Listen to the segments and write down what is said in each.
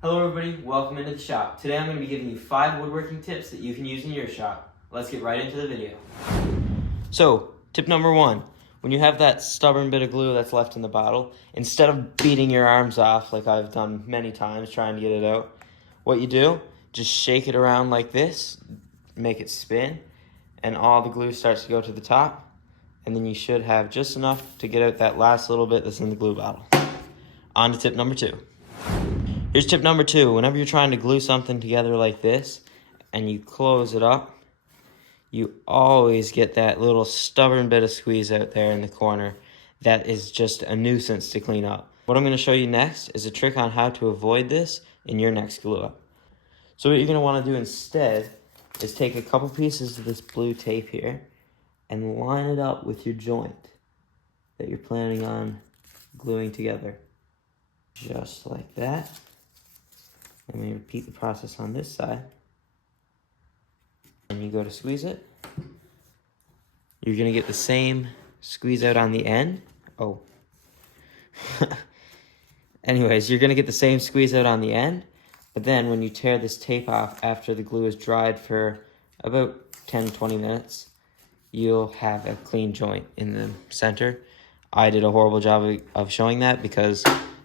Hello everybody, welcome into the shop. Today I'm going to be giving you 5 woodworking tips that you can use in your shop. Let's get right into the video. So, tip number 1. When you have that stubborn bit of glue that's left in the bottle, instead of beating your arms off like I've done many times trying to get it out, what you do, just shake it around like this, make it spin, and all the glue starts to go to the top, and then you should have just enough to get out that last little bit that's in the glue bottle. On to tip number 2. Here's tip number 2. Whenever you're trying to glue something together like this and you close it up, you always get that little stubborn bit of squeeze out there in the corner that is just a nuisance to clean up. What I'm going to show you next is a trick on how to avoid this in your next glue up. So what you're going to want to do instead is take a couple pieces of this blue tape here and line it up with your joint that you're planning on gluing together. Just like that. And we repeat the process on this side. And you go to squeeze it. You're going to get the same squeeze out on the end. Oh. Anyways, you're going to get the same squeeze out on the end. But then when you tear this tape off after the glue is dried for about 10-20 minutes, you'll have a clean joint in the center. I did a horrible job of showing that because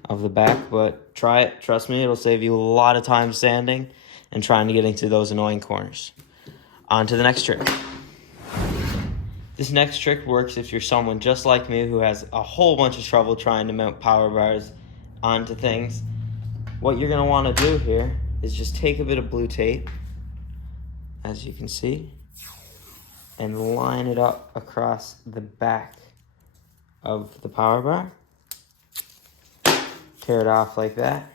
of the back, but try it. Trust me, it'll save you a lot of time sanding and trying to get into those annoying corners. On to the next trick. This next trick works if you're someone just like me who has a whole bunch of trouble trying to mount power bars onto things. What you're going to want to do here is just take a bit of blue tape, as you can see, and line it up across the back of the power bar. Tear it off like that.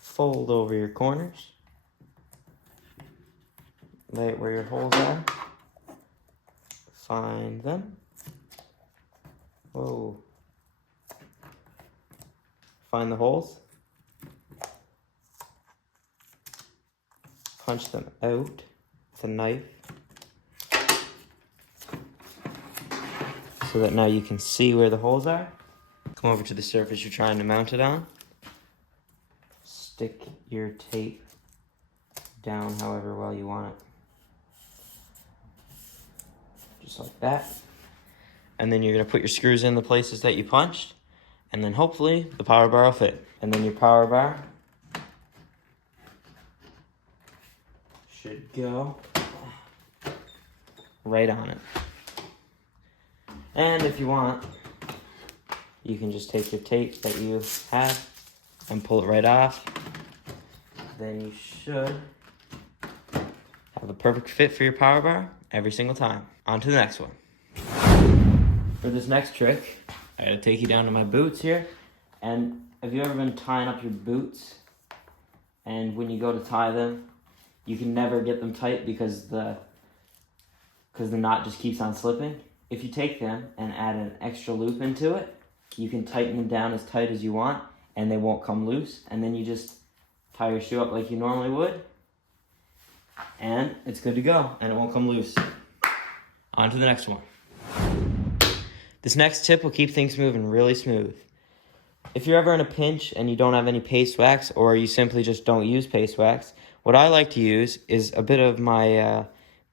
Fold over your corners. Lay it where your holes are. Find them. Whoa. Find the holes. Punch them out with a knife, so that now you can see where the holes are. Come over to the surface you're trying to mount it on. Stick your tape down however well you want it. Just like that. And then you're going to put your screws in the places that you punched, and then hopefully the power bar will fit. And then your power bar should go right on it. And if you want, you can just take your tape that you have and pull it right off. Then you should have a perfect fit for your power bar every single time. On to the next one. For this next trick, I gotta take you down to my boots here. And have you ever been tying up your boots, and when you go to tie them, you can never get them tight because the knot just keeps on slipping? If you take them and add an extra loop into it, you can tighten them down as tight as you want and they won't come loose. And then you just tie your shoe up like you normally would and it's good to go and it won't come loose. On to the next one. This next tip will keep things moving really smooth. If you're ever in a pinch and you don't have any paste wax, or you simply just don't use paste wax, what I like to use is a bit of my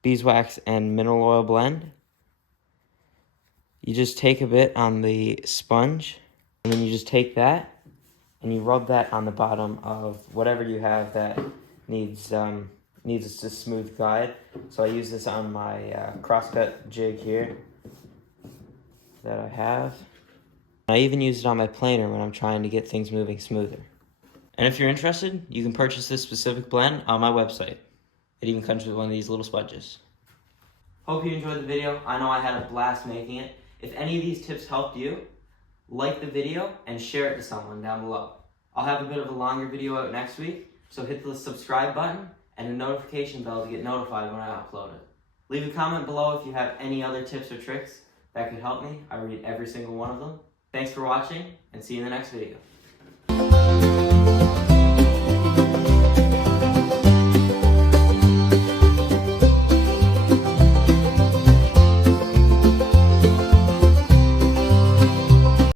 beeswax and mineral oil blend. You just take a bit on the sponge, and then you just take that, and you rub that on the bottom of whatever you have that needs a smooth guide. So I use this on my crosscut jig here that I have. I even use it on my planer when I'm trying to get things moving smoother. And if you're interested, you can purchase this specific blend on my website. It even comes with one of these little sponges. Hope you enjoyed the video. I know I had a blast making it. If any of these tips helped you, like the video and share it to someone down below. I'll have a bit of a longer video out next week, so hit the subscribe button and the notification bell to get notified when I upload it. Leave a comment below if you have any other tips or tricks that could help me. I read every single one of them. Thanks for watching, and see you in the next video.